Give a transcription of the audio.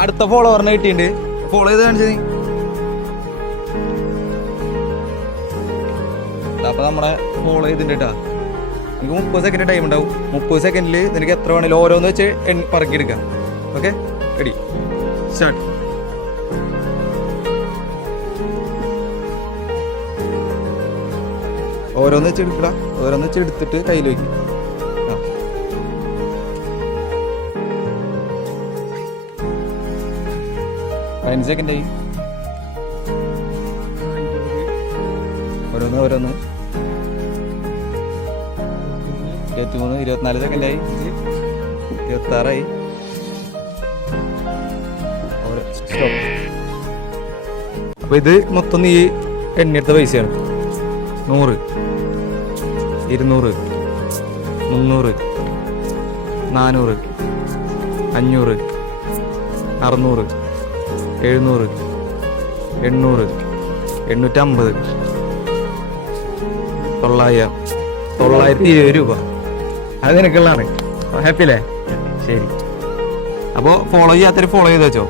അടുത്ത ഫോളോവറിനെ കിട്ടിയിട്ടുണ്ട്. ഫോളോ ചെയ്ത് കാണിച്ചത്. അപ്പൊ നമ്മളെ ഫോളോ ചെയ്തിട്ടുണ്ട് കേട്ടാ. എനിക്ക് 30 സെക്കൻഡ് ടൈം ഉണ്ടാവും. 30 സെക്കൻഡിൽ നിനക്ക് എത്ര വേണേലും ഓരോന്ന് വെച്ച് പറക്കിയെടുക്കാം. Okay, ready, start. ഓരോന്ന് വെച്ച് എടുക്കട. ഓരോന്ന് വെച്ച് എടുത്തിട്ട് കയ്യിൽ വയ്ക്കും. 15 സെക്കൻഡായി. ഓരോന്ന് 23, 24 സെക്കൻഡായി. 26ആയി. സ്റ്റോപ്പ്. അപ്പൊ ഇത് മൊത്തം ഈ എണ്ണിയെടുത്ത പൈസയാണ്. 100, 200, 300, 400, 500, 600, 700, 800, 850, 900, 920 രൂപ. അത് നിനക്കുള്ളതാണ്. ഹാപ്പി അല്ലേ? ശരി. അപ്പോൾ ഫോളോ ചെയ്യാത്തൊരു ഫോളോ ചെയ്ത് വെച്ചോ.